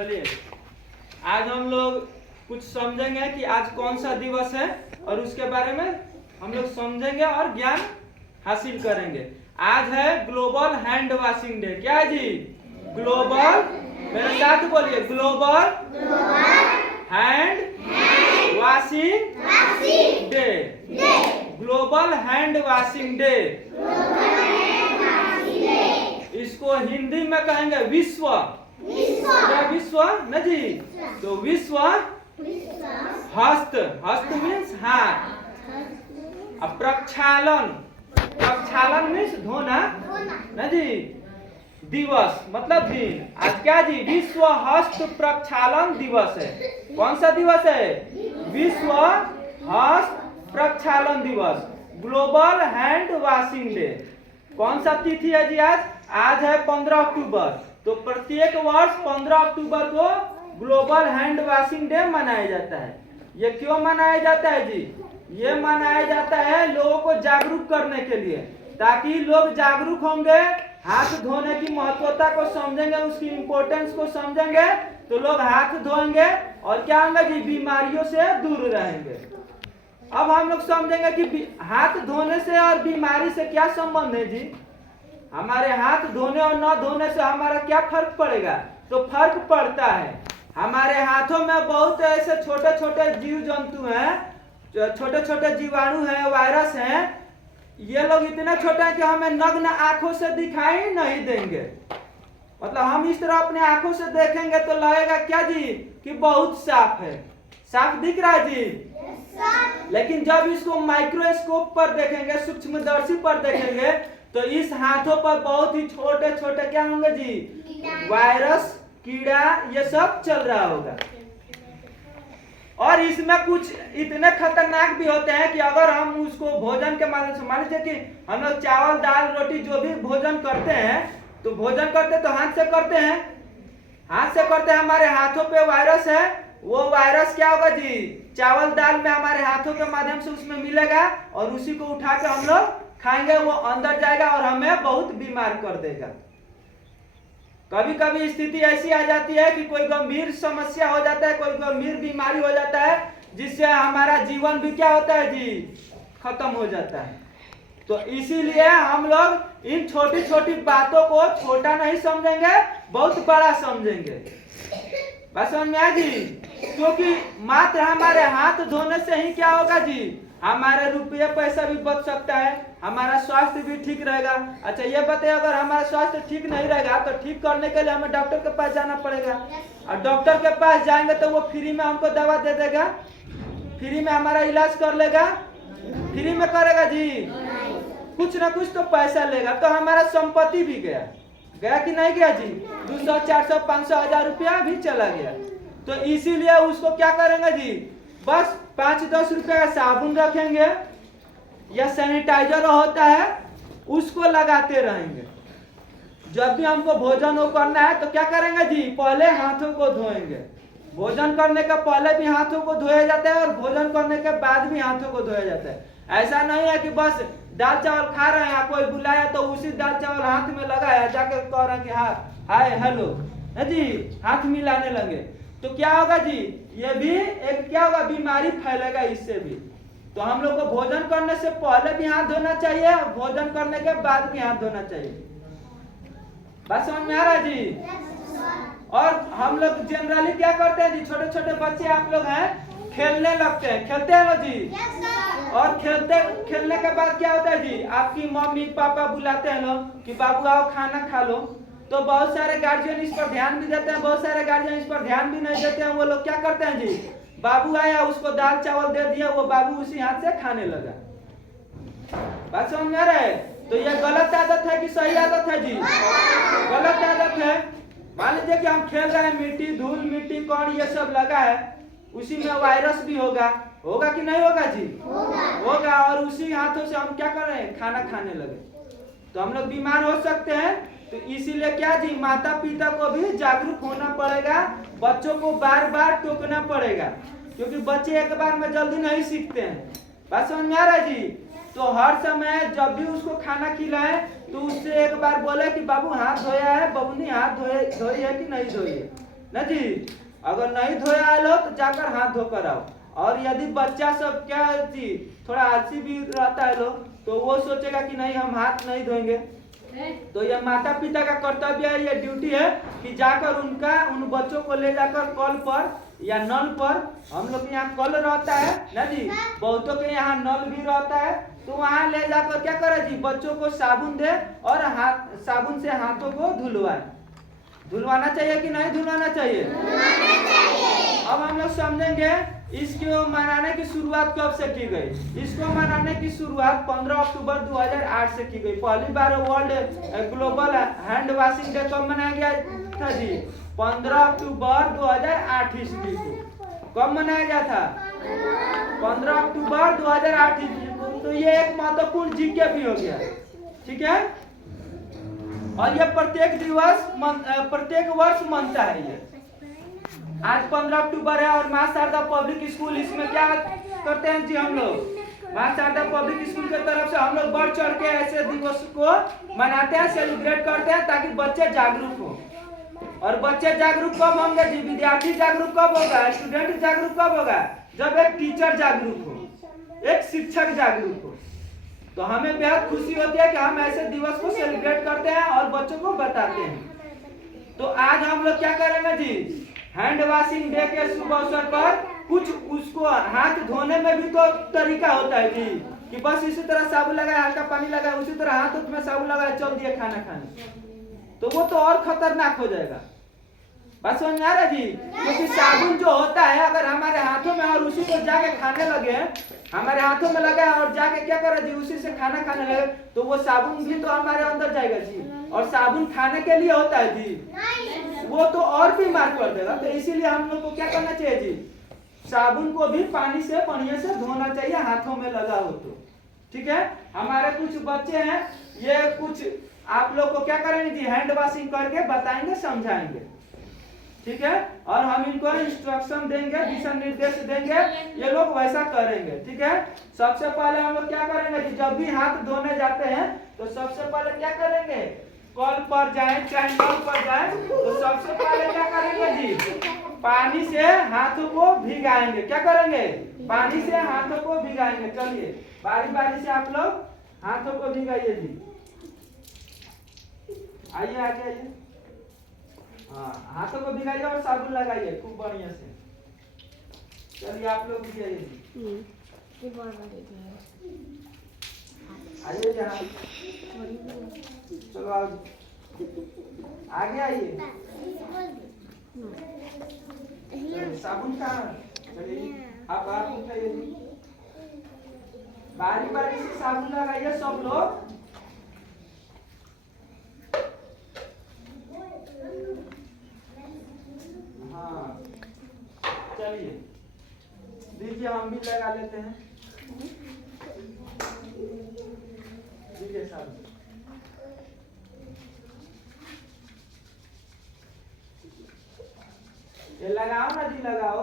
चलिए आज हम लोग कुछ समझेंगे कि आज कौन सा दिवस है और उसके बारे में हम लोग समझेंगे और ज्ञान हासिल करेंगे। आज है ग्लोबल हैंड वॉशिंग डे। क्या है जी? ग्लोबल, मेरे साथ बोलिए, global hand washing day. Global hand washing day, इसको हिंदी में कहेंगे विश्व। क्या विश्व न जी? तो विश्व हस्त, हस्त मीन्स हाथ। अब प्रक्षालन, प्रक्षालन मीन्स धोना न जी। दिवस मतलब दिन। आज क्या जी? विश्व हस्त प्रक्षालन दिवस है। कौन सा दिवस है? विश्व हस्त प्रक्षालन दिवस, ग्लोबल हैंड वॉशिंग डे। कौन सा तिथि है जी आज? आज है 15 अक्टूबर। तो प्रत्येक वर्ष 15 अक्टूबर को ग्लोबल हैंड वॉशिंग डे मनाया जाता है। ये क्यों मनाया जाता है जी? ये मनाया जाता है लोगों को जागरूक करने के लिए, ताकि लोग जागरूक होंगे, हाथ धोने की महत्वता को समझेंगे, उसकी इम्पोर्टेंस को समझेंगे, तो लोग हाथ धोएंगे और क्या होंगे जी? बीमारियों से दूर रहेंगे। अब हम लोग समझेंगे कि हाथ धोने से और बीमारी से क्या संबंध है जी। हमारे हाथ धोने और न धोने से हमारा क्या फर्क पड़ेगा? तो फर्क पड़ता है, हमारे हाथों में बहुत ऐसे छोटे छोटे जीव जंतु हैं, छोटे छोटे जीवाणु हैं, वायरस हैं। ये लोग इतने छोटे हैं कि हमें नग्न आंखों से दिखाई नहीं देंगे। मतलब हम इस तरह अपने आंखों से देखेंगे तो लगेगा क्या जी कि बहुत साफ है, साफ दिख रहा है जी। लेकिन जब इसको माइक्रोस्कोप पर देखेंगे, सूक्ष्मदर्शी पर देखेंगे, तो इस हाथों पर बहुत ही छोटे छोटे क्या होंगे जी? वायरस, कीड़ा, ये सब चल रहा होगा। और इसमें कुछ इतने खतरनाक भी होते हैं कि अगर हम उसको भोजन के माध्यम से, मान लीजिए कि हम लोग चावल दाल रोटी जो भी भोजन करते हैं, तो भोजन करते तो हाथ से करते हैं, हाथ से करते हैं। हमारे हाथों पे वायरस है, वो वायरस क्या होगा जी? चावल दाल में हमारे हाथों के माध्यम से उसमें मिलेगा और उसी को उठा के हम लोग खाएंगे, वो अंदर जाएगा और हमें बहुत बीमार कर देगा। कभी कभी स्थिति ऐसी आ जाती है कि कोई गंभीर समस्या हो जाता है, कोई गंभीर बीमारी हो जाता है, जिससे हमारा जीवन भी क्या होता है जी? खत्म हो जाता है। तो इसीलिए हम लोग इन छोटी छोटी बातों को छोटा नहीं समझेंगे, बहुत बड़ा समझेंगे। बस समझ में आया जी? क्योंकि मात्र हमारे हाथ धोने से ही क्या होगा जी? हमारे रुपये पैसा भी बच सकता है, हमारा स्वास्थ्य भी ठीक रहेगा। अच्छा ये बताइए, अगर हमारा स्वास्थ्य ठीक नहीं रहेगा तो ठीक करने के लिए हमें डॉक्टर के पास जाना पड़ेगा, और डॉक्टर के पास जाएंगे तो वो फ्री में हमको दवा दे देगा, फ्री में हमारा इलाज कर लेगा? फ्री में करेगा जी? कुछ ना कुछ तो पैसा लेगा। तो हमारा संपत्ति भी गया, गया कि नहीं गया जी? 200, 400, 500, 1000 रुपया भी चला गया। तो इसीलिए उसको क्या करेंगे जी? बस 5-10 रुपए का साबुन रखेंगे या सैनिटाइजर होता है, उसको लगाते रहेंगे। जब भी हमको भोजन हो करना है तो क्या करेंगे जी? पहले हाथों को धोएंगे। भोजन करने के पहले भी हाथों को धोया जाता है और भोजन करने के बाद भी हाथों को धोया जाता है। ऐसा नहीं है कि बस दाल चावल खा रहे हैं, कोई बुलाया तो उसी दाल चावल हाथ में लगाया, जाके कह रहे हैं कि हाँ हाय हेलो जी, हाथ मिलाने लगे, तो क्या होगा जी? ये भी एक क्या होगा? बीमारी फैलेगा इससे भी। तो हम लोग को भोजन करने से पहले भी हाथ धोना चाहिए और भोजन करने के बाद भी हाथ धोना चाहिए। बात समझ में आ रहा है जी? और हम लोग जनरली क्या करते हैं जी? छोटे छोटे बच्चे आप लोग हैं, खेलने लगते हैं, खेलते हैं ना जी। और खेलने के बाद क्या होता है जी? आपकी मम्मी पापा बुलाते हैं लोग कि बाबू आओ खाना खा लो। तो बहुत सारे गार्जियन इस पर ध्यान भी देते हैं, बहुत सारे गार्जियन इस पर ध्यान भी नहीं देते हैं। वो लोग क्या करते हैं जी? बाबू आया, उसको दाल चावल दे दिया, वो बाबू उसी हाथ से खाने लगा। बात समझ में आ रहा है? तो ये गलत आदत है कि सही आदत है जी? गलत आदत है। मान लीजिए कि हम खेल रहे हैं, मिट्टी धूल मिट्टी कौन ये सब लगा है, उसी में वायरस भी होगा, होगा कि नहीं होगा जी? होगा। और उसी हाथों से हम क्या कर रहे हैं? खाना खाने लगे, तो हम लोग बीमार हो सकते हैं। तो इसीलिए क्या जी? माता पिता को भी जागरूक होना पड़ेगा, बच्चों को बार बार टोकना पड़ेगा, क्योंकि बच्चे एक बार में जल्दी नहीं सीखते हैं। बात समझ में आ रहा है जी? तो हर समय जब भी उसको खाना खिलाएं तो उससे एक बार बोले कि बाबू हाथ धोया है, बबुनी हाथ धोई है कि नहीं धोई है। ना जी। अगर नहीं धोया आए लो तो जाकर हाथ धोकर आओ। और यदि बच्चा सब क्या जी थोड़ा आलसी भी रहता है लोग, तो वो सोचेगा कि नहीं हम हाथ नहीं धोएंगे। तो यह माता पिता का कर्तव्य है, यह ड्यूटी है कि जाकर उन बच्चों को ले जाकर कल पर या नल पर, हम लोग के यहाँ कल रहता है ना जी, बहुतों के यहाँ नल भी रहता है, तो वहाँ ले जाकर क्या करे जी, बच्चों को साबुन दे और साबुन से हाथों को धुलवाए। धुलवाना चाहिए कि नहीं धुलवाना चाहिए? अब हम लोग समझेंगे इसको मनाने की शुरुआत कब से की गई। इसको मनाने की शुरुआत 15 अक्टूबर 2008 से की गई। पहली बार world global hand washing day कब मनाया गया था जी? 15 अक्टूबर 2008 ईस्वी को। कब मनाया गया था? 15 अक्टूबर 2008 ईस्वी को। तो ये एक महत्वपूर्ण जीके भी हो गया, ठीक है। और ये प्रत्येक वर्ष मनता है। ये आज 15 अक्टूबर है और मां शारदा पब्लिक स्कूल इसमें क्या करते हैं जी, हम लोग मां शारदा पब्लिक स्कूल की तरफ से हम लोग बढ़ चढ़ के ऐसे दिवस को मनाते हैं, सेलिब्रेट करते हैं, ताकि बच्चे जागरूक हो। और बच्चे जागरूक कब होंगे जी? विद्यार्थी जागरूक कब होगा, स्टूडेंट जागरूक कब होगा? जब एक टीचर जागरूक हो, एक शिक्षक जागरूक हो। तो हमें बेहद खुशी होती है कि हम ऐसे दिवस को सेलिब्रेट करते हैं और बच्चों को बताते हैं। तो आज हम लोग क्या करेंगे जी, हैंड वॉशिंग डे के शुभ अवसर पर कुछ उसको हाथ धोने में भी तो तरीका होता है जी, कि बस इसी तरह साबुन लगाया, हल्का पानी लगाया, उसी तरह हाथ में साबुन लगाया, चल दिए खाना खाने, तो वो तो और खतरनाक हो जाएगा। बात समझ में आ रहा है जी? क्योंकि साबुन जो होता है अगर हमारे हाथों में और उसी को जाके खाने लगे, हमारे हाथों में लगा और जाके क्या करे जी, उसी से खाना खाने लगे, तो वो साबुन भी तो हमारे अंदर जाएगा जी। और साबुन खाने के लिए होता है जी, वो तो और भी मार कर देगा। तो इसीलिए हम लोग को क्या करना चाहिए जी, साबुन को भी पानी से बढ़िया से धोना चाहिए, हाथों में लगा हो तो, ठीक है। हमारे कुछ बच्चे हैं, ये कुछ आप लोग को क्या करेंगे जी, हैंड वॉशिंग करके बताएंगे, समझाएंगे, ठीक है। और हम इनको इंस्ट्रक्शन देंगे, दिशा निर्देश देंगे, ये लोग वैसा करेंगे, ठीक है। सबसे पहले हम लोग क्या करेंगे कि जब भी हाथ धोने जाते हैं तो सबसे पहले क्या करेंगे, कल पर जाए चाहे नल पर जाए, तो सबसे पहले क्या करेंगे जी, पानी से हाथों को भिगाएंगे। क्या करेंगे? पानी से हाथों को भिगाएंगे। चलिए बारी बारी से आप लोग हाथों को भिगाइए जी। आइए आगे आइए। हाँ, हाथों को भिगाइए और साबुन लगाइए खूब बढ़िया से। चलिए आप लोग भी आइए जी। आइए जहाँ, चलो आगे आइए। साबुन कहाँ? चलिए आप उठाइए जी, बारी बारी से साबुन लगाइए सब लोग। हाँ चलिए दीजिए, हम भी लगा लेते हैं, दीजिए साबुन। ये लगाओ ना जी, लगाओ।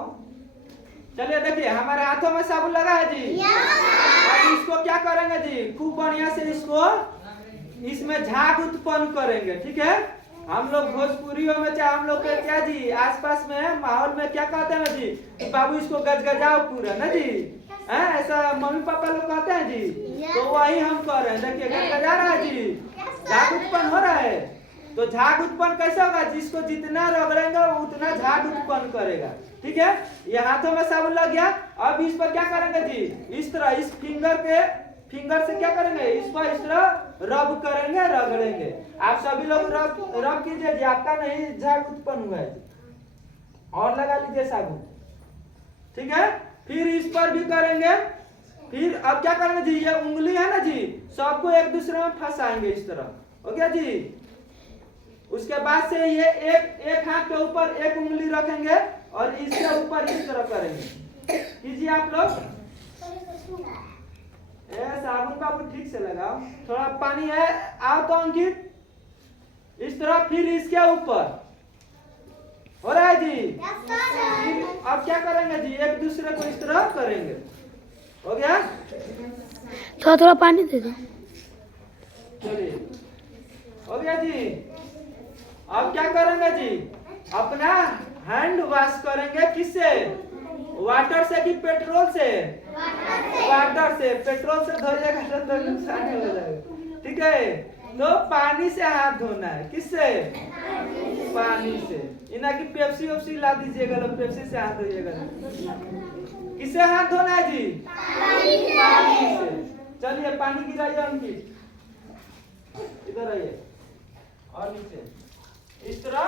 चलिए देखिए हमारे हाथों में साबुन लगा है जी। अब इसको क्या करेंगे जी, खूब बढ़िया से इसको इसमें झाग उत्पन्न करेंगे, ठीक है। हम लोग भोजपुरियों में चाहे हम लोग के क्या जी आसपास में माहौल में क्या कहते हैं जी, कि बाबू इसको गजगजाओ पूरा ना जी, ऐसा मम्मी पापा लोग कहते हैं जी। तो वही हम कर रहे हैं, देखिए गजगजा रहा है जी, झाग उत्पन्न हो रहा है। तो झाग उत्पन्न कैसे होगा, जिसको जितना रगड़ेंगे वो उतना झाग उत्पन्न करेगा, ठीक है। ये हाथों में साबुन लग गया। अब इस पर क्या करेंगे जी, इस तरह इस फिंगर से क्या करेंगे, इस पर इस तरह रब करेंगे, रगड़ेंगे। आप सभी लोग रब कीजिए जी, आपका नहीं झाग उत्पन्न हुआ है जी। और लगा लीजिए साबुन, ठीक है। फिर इस पर भी करेंगे। फिर अब क्या करेंगे जी, ये उंगली है ना जी, सबको एक दूसरे में फंसाएंगे इस तरह, हो गया जी। उसके बाद से ये एक हाथ के ऊपर एक उंगली रखेंगे और इसके ऊपर इस तरह करेंगे। कीजिए आप लोग। साबुन का ठीक से लगाओ, थोड़ा पानी है, आओ तो अंकित, इस तरह। फिर इसके ऊपर हो रहा है जी। अब क्या करेंगे जी, एक दूसरे को इस तरह करेंगे, हो गया। थोड़ा थोड़ा पानी दे दो। चलिए हो गया जी। अब क्या करेंगे जी, अपना हैंड वॉश करेंगे किससे? वाटर से कि पेट्रोल से? वाटर से। पेट्रोल से धोइएगा तो नुकसान हो जाएगा। ठीक है, तो पानी से हाथ धोना है। किससे? पानी से। इना की पेप्सी वेप्सी ला दीजिएगा, लोग पेप्सी से हाथ धोइएगा। किससे हाथ धोना है जी? पानी से। चलिए पानी गिराइए उनकी, इधर आइए और नीचे, इस तरह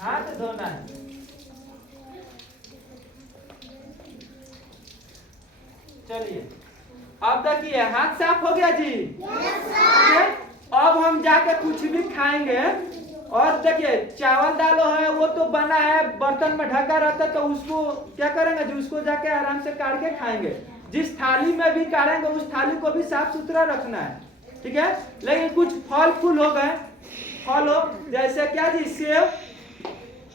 हाथ धोना है। चलिए अब देखिए हाथ साफ हो गया जी। अब हम जाके कुछ भी खाएंगे। और देखिए चावल दाल है वो तो बना है, बर्तन में ढका रहता है, तो उसको क्या करेंगे जी? उसको जाके आराम से काट के खाएंगे। जिस थाली में भी काटेंगे उस थाली को भी साफ सुथरा रखना है। ठीक है, लेकिन कुछ फल फूल हो गए, फल हो जैसे क्या जी? सेव।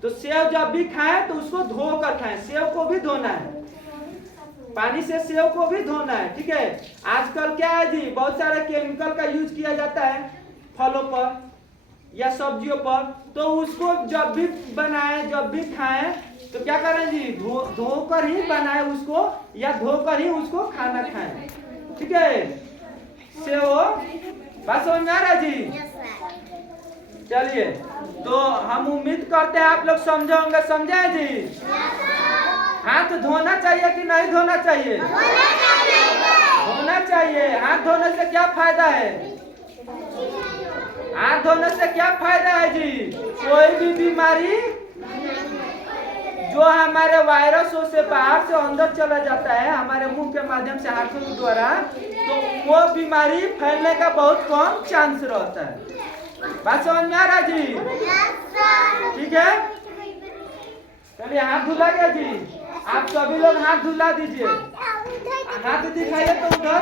तो सेव जब भी खाएं तो उसको धो कर खाएं। सेव को भी धोना है, पानी से सेव को भी धोना है। ठीक है, आजकल क्या है जी? बहुत सारे केमिकल का यूज किया जाता है फलों पर या सब्जियों पर। तो उसको जब भी बनाएं, जब भी खाएं, तो क्या करें जी? धोकर ही बनाएं उसको, या धोकर ही उसको खाना खाएं। ठीक है, सेव बात समझ में आ रहा है जी? चलिए, तो हम उम्मीद करते हैं आप लोग समझे होंगे। समझे जी? हाथ धोना चाहिए कि नहीं धोना चाहिए? धोना चाहिए। हाथ धोने से क्या फायदा है? हाथ धोने से क्या फायदा है जी? कोई भी बीमारी जो हमारे वायरसों से बाहर से अंदर चला जाता है हमारे मुंह के माध्यम से, हाथों के द्वारा, तो वो बीमारी फैलने का बहुत कम चांस रहता है। बात समझ में आ रहा जी? ठीक है, चलिए हाथ धुला गया जी। आप सभी लोग हाथ धुला दीजिए, हाथ दिखाइए तो उधर।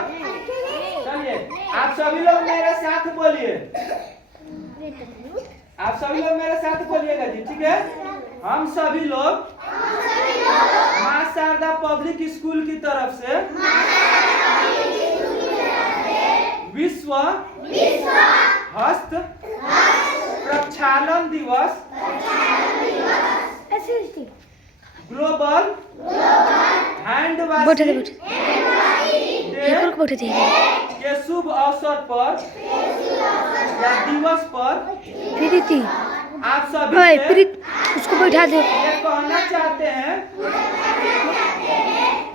चलिए आप सभी लोग मेरे साथ बोलिए, आप सभी लोग मेरे साथ बोलिएगा जी। ठीक है, हम सभी लोग मां शारदा पब्लिक स्कूल की तरफ से विश्व हस्त प्रक्षालन दिवस ग्लोबल हैंड वॉशिंग डे के शुभ अवसर पर या दिवस पर आप सभी से उसको बैठा दे। ये कहना चाहते हैं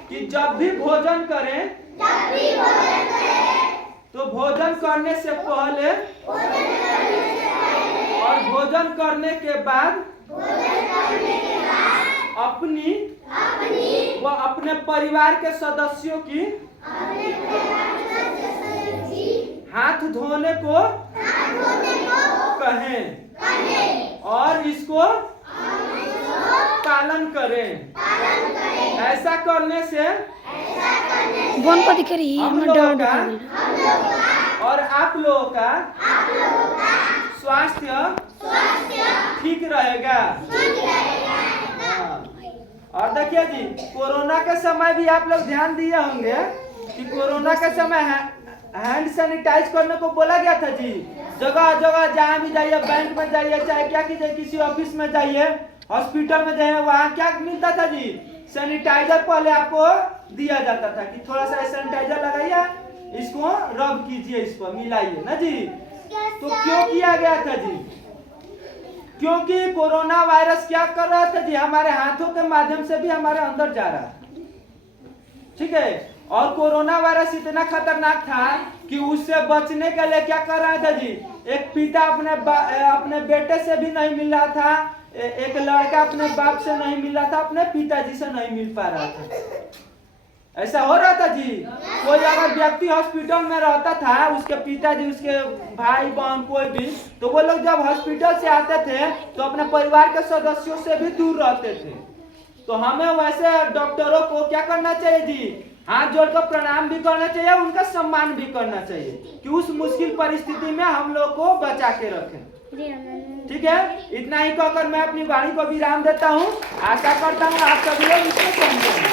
कि जब भी भोजन करें तो भोजन करने से पहले और भोजन करने के बाद अपनी व अपने परिवार के सदस्यों की हाथ धोने को कहें और इसको पालन करें। ऐसा करने से बोन को दिख रही हम लोगों का और आप लोगों का स्वास्थ्य ठीक रहेगा। हाँ। और देखिए जी, कोरोना के समय भी आप लोग ध्यान दिए होंगे कि कोरोना के समय हैंड सैनिटाइज करने को बोला गया था जी। जगह जगह जहाँ भी जाइए, बैंक में जाइए, चाहे क्या कीजिए, किसी ऑफिस में जाइए, हॉस्पिटल में जाइए, वहाँ क्या मिलता था जी? सैनिटाइजर पहले आपको दिया जाता था कि थोड़ा सा सैनिटाइजर लगाइए, इसको रब कीजिए, इस पर मिलाइए ना जी। तो क्यों किया गया था जी? क्योंकि कोरोना वायरस क्या कर रहा था जी? हमारे हाथों के माध्यम से भी हमारे अंदर जा रहा है। ठीक है, और कोरोना वायरस इतना खतरनाक था कि उससे बचने के लिए क्या कर रहा था जी? एक पिता अपने बेटे से भी नहीं मिल रहा था, एक लड़का अपने बाप से नहीं मिल रहा था, अपने पिताजी से नहीं मिल पा रहा था। ऐसा हो रहा था जी। कोई अगर व्यक्ति हॉस्पिटल में रहता था, उसके पिताजी, उसके भाई बहन कोई भी, तो वो लोग जब हॉस्पिटल से आते थे तो अपने परिवार के सदस्यों से भी दूर रहते थे। तो हमें वैसे डॉक्टरों को क्या करना चाहिए जी? हाथ जोड़कर प्रणाम भी करना चाहिए, उनका सम्मान भी करना चाहिए कि उस मुश्किल परिस्थिति में हम लोग को बचा के रखें। ठीक है, इतना ही कहकर मैं अपनी वाणी को विराम देता हूँ। आशा करता हूँ आप सभी लोग इसको समझेंगे।